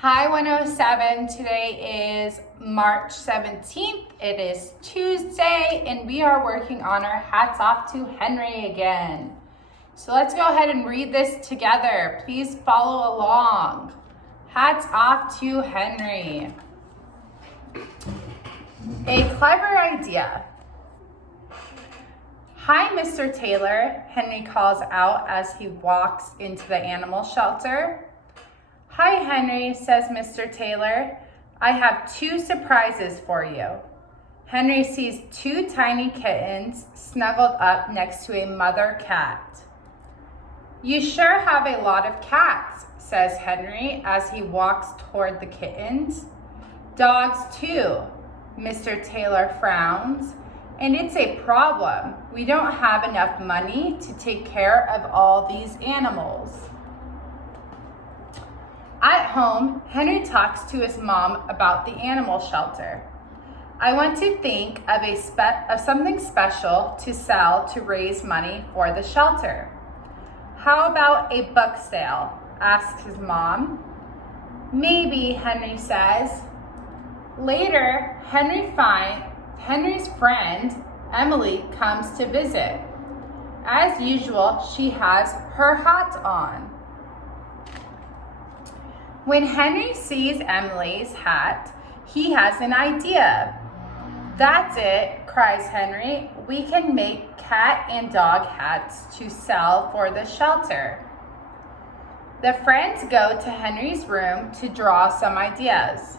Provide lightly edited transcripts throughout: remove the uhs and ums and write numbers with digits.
Hi 107, today is March 17th, it is Tuesday, and we are working on our Hats Off to Henry again. So let's go ahead and read this together. Please follow along. Hats off to Henry. A clever idea. Hi, Mr. Taylor, Henry calls out as he walks into the animal shelter. Hi, Henry, says Mr. Taylor. I have two surprises for you. Henry sees two tiny kittens snuggled up next to a mother cat. You sure have a lot of cats, says Henry as he walks toward the kittens. Dogs too, Mr. Taylor frowns. And it's a problem. We don't have enough money to take care of all these animals. At home, Henry talks to his mom about the animal shelter. I want to think of something special to sell to raise money for the shelter. How about a book sale? Asks his mom. Maybe, Henry says. Later, Henry's friend, Emily, comes to visit. As usual, she has her hat on. When Henry sees Emily's hat, he has an idea. That's it, cries Henry. We can make cat and dog hats to sell for the shelter. The friends go to Henry's room to draw some ideas.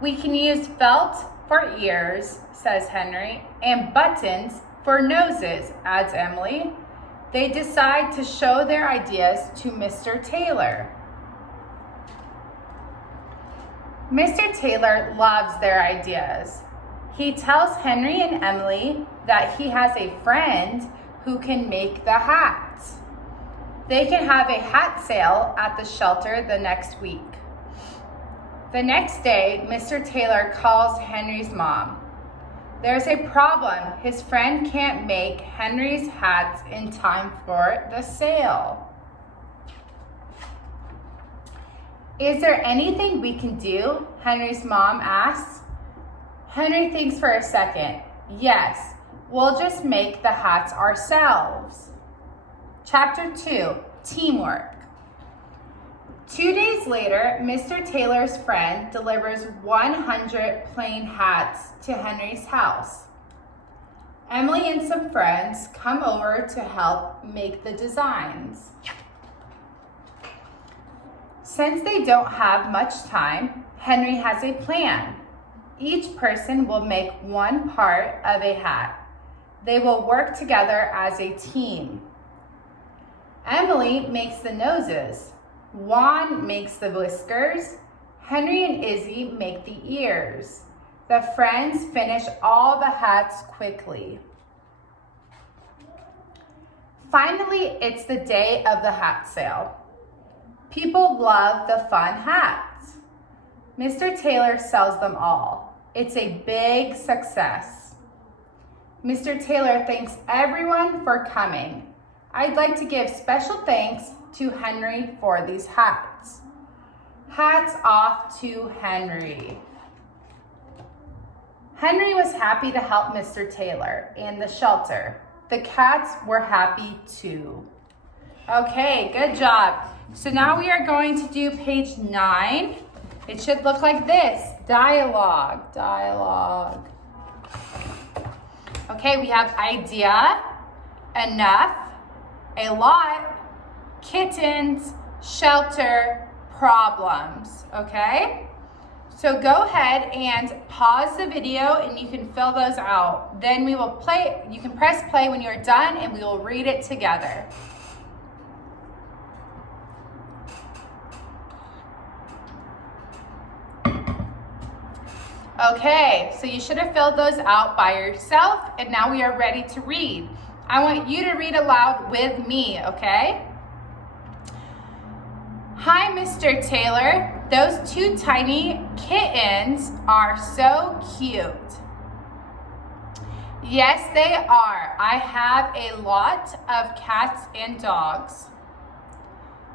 We can use felt for ears, says Henry, and buttons for noses, adds Emily. They decide to show their ideas to Mr. Taylor. Mr. Taylor loves their ideas. He tells Henry and Emily that he has a friend who can make the hats. They can have a hat sale at the shelter the next week. The next day, Mr. Taylor calls Henry's mom. There's a problem. His friend can't make Henry's hats in time for the sale. Is there anything we can do? Henry's mom asks. Henry thinks for a second. Yes, we'll just make the hats ourselves. Chapter 2, Teamwork. 2 days later, Mr. Taylor's friend delivers 100 plain hats to Henry's house. Emily and some friends come over to help make the designs. Since they don't have much time, Henry has a plan. Each person will make one part of a hat. They will work together as a team. Emily makes the noses. Juan makes the whiskers. Henry and Izzy make the ears. The friends finish all the hats quickly. Finally, it's the day of the hat sale. People love the fun hats. Mr. Taylor sells them all. It's a big success. Mr. Taylor thanks everyone for coming. I'd like to give special thanks to Henry for these hats. Hats off to Henry. Henry was happy to help Mr. Taylor and the shelter. The cats were happy too. Okay, good job. So now we are going to do page 9. It should look like this. Dialogue. Okay, we have idea, enough, a lot, kittens, shelter, problems, okay? So go ahead and pause the video and you can fill those out. Then we will play, you can press play when you're done and we will read it together. Okay, so you should have filled those out by yourself, and now we are ready to read. I want you to read aloud with me, okay? Hi, Mr. Taylor. Those two tiny kittens are so cute. Yes, they are. I have a lot of cats and dogs.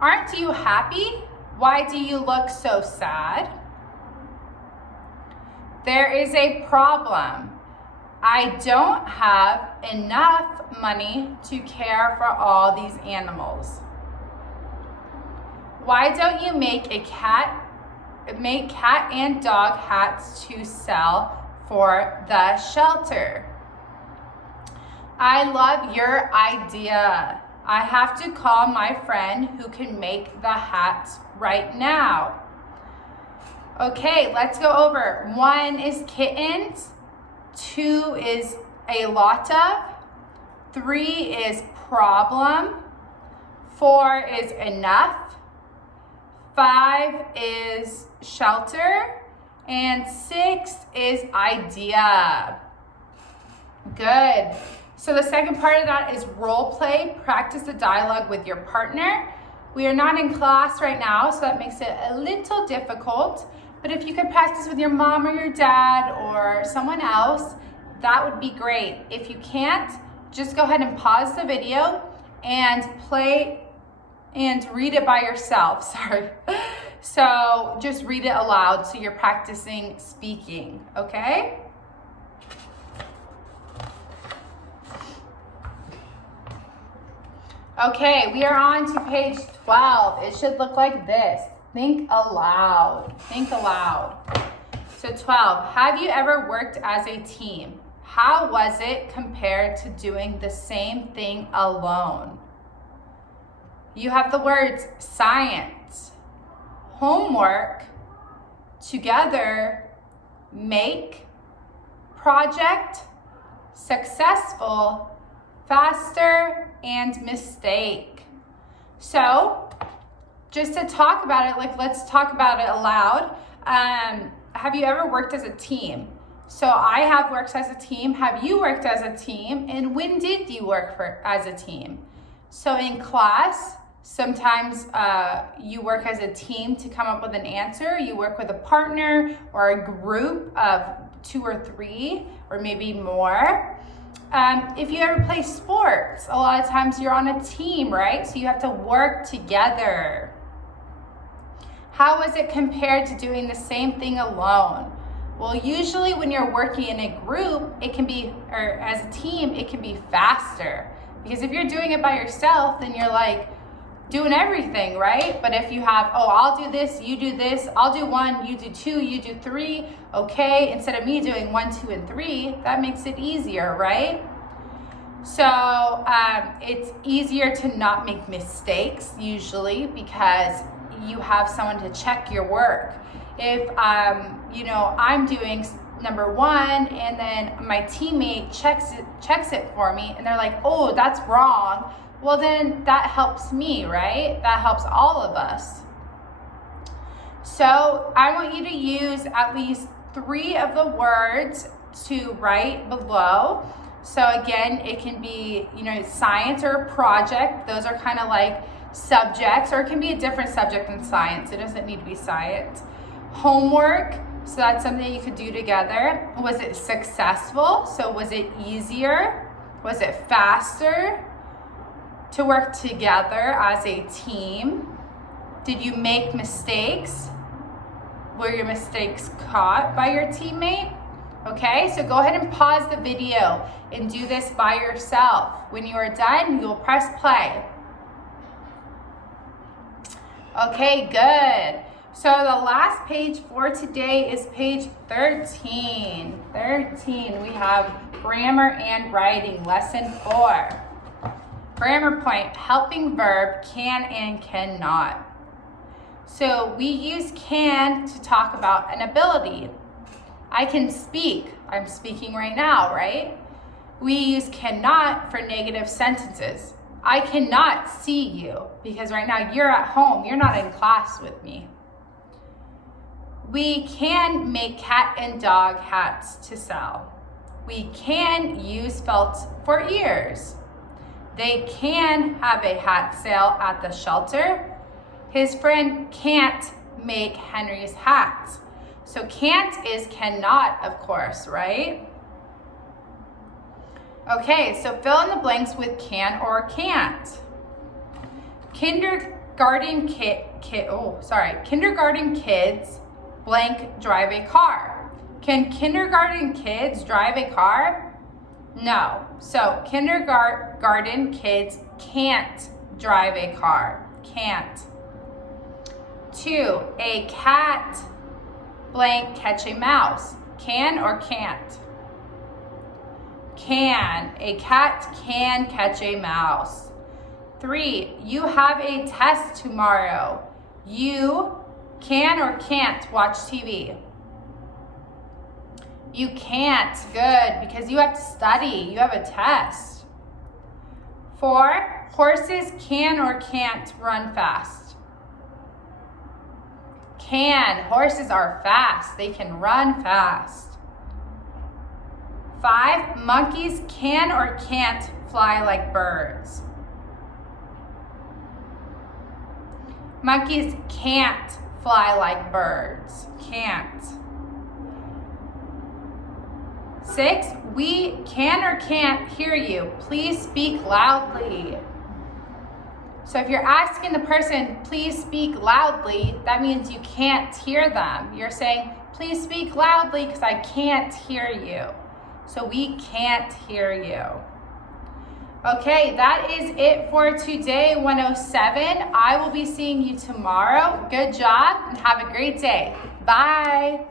Aren't you happy? Why do you look so sad? There is a problem. I don't have enough money to care for all these animals. Why don't you make cat and dog hats to sell for the shelter? I love your idea. I have to call my friend who can make the hats right now. Okay, let's go over. 1 is kittens. 2 is a lot of. 3 is problem. 4 is enough. 5 is shelter. And 6 is idea. Good. So the second part of that is role play. Practice the dialogue with your partner. We are not in class right now, so that makes it a little difficult. But if you could practice with your mom or your dad or someone else, that would be great. If you can't, just go ahead and pause the video and play and read it by yourself. Sorry. So just read it aloud so you're practicing speaking, okay? Okay, we are on to page 12. It should look like this. Think aloud. Think aloud. So 12, have you ever worked as a team? How was it compared to doing the same thing alone? You have the words science, homework, together, make, project, successful, faster, and mistake. So just to talk about it, let's talk about it aloud. Have you ever worked as a team? So I have worked as a team. Have you worked as a team? And when did you work as a team? So in class, sometimes you work as a team to come up with an answer. You work with a partner or a group of 2 or 3 or maybe more. If you ever play sports, a lot of times you're on a team, right? So you have to work together. How was it compared to doing the same thing alone? Well, usually when you're working in a group, it can be, or as a team, it can be faster. Because if you're doing it by yourself, then you're like doing everything, right? But if you have, oh, I'll do this, you do this, I'll do 1, you do 2, you do 3, okay, instead of me doing 1, 2, and 3, that makes it easier, right? So it's easier to not make mistakes usually because you have someone to check your work. If I'm doing number 1 and then my teammate checks it for me and they're like, oh, that's wrong. Well, then that helps me, right? That helps all of us. So I want you to use at least 3 of the words to write below. So again, it can be, science or a project. Those are kind of like subjects, or it can be a different subject than science. It doesn't need to be science. Homework, so that's something you could do together. Was it successful? So was it easier? Was it faster to work together as a team? Did you make mistakes? Were your mistakes caught by your teammate? Okay, so go ahead and pause the video and do this by yourself. When you are done, you'll press play. Okay, good. So the last page for today is page 13. 13, we have grammar and writing, lesson 4. Grammar point, helping verb, can and cannot. So we use can to talk about an ability. I can speak. I'm speaking right now, right? We use cannot for negative sentences. I cannot see you because right now you're at home. You're not in class with me. We can make cat and dog hats to sell. We can use felt for ears. They can have a hat sale at the shelter. His friend can't make Henry's hat. So can't is cannot, of course, right? Okay, so fill in the blanks with can or can't. Kindergarten kindergarten kids blank drive a car. Can kindergarten kids drive a car? No. So kindergarten kids can't drive a car. Can't. 2, a cat blank catch a mouse. Can or can't? Can. A cat can catch a mouse. 3, you have a test tomorrow. You can or can't watch TV? You can't. Good, because you have to study. You have a test. 4, horses can or can't run fast? Can. Horses are fast. They can run fast. 5, monkeys can or can't fly like birds? Monkeys can't fly like birds. Can't. 6, we can or can't hear you. Please speak loudly. So if you're asking the person, please speak loudly, that means you can't hear them. You're saying, please speak loudly because I can't hear you. So we can't hear you. Okay, that is it for today, 107. I will be seeing you tomorrow. Good job and have a great day. Bye.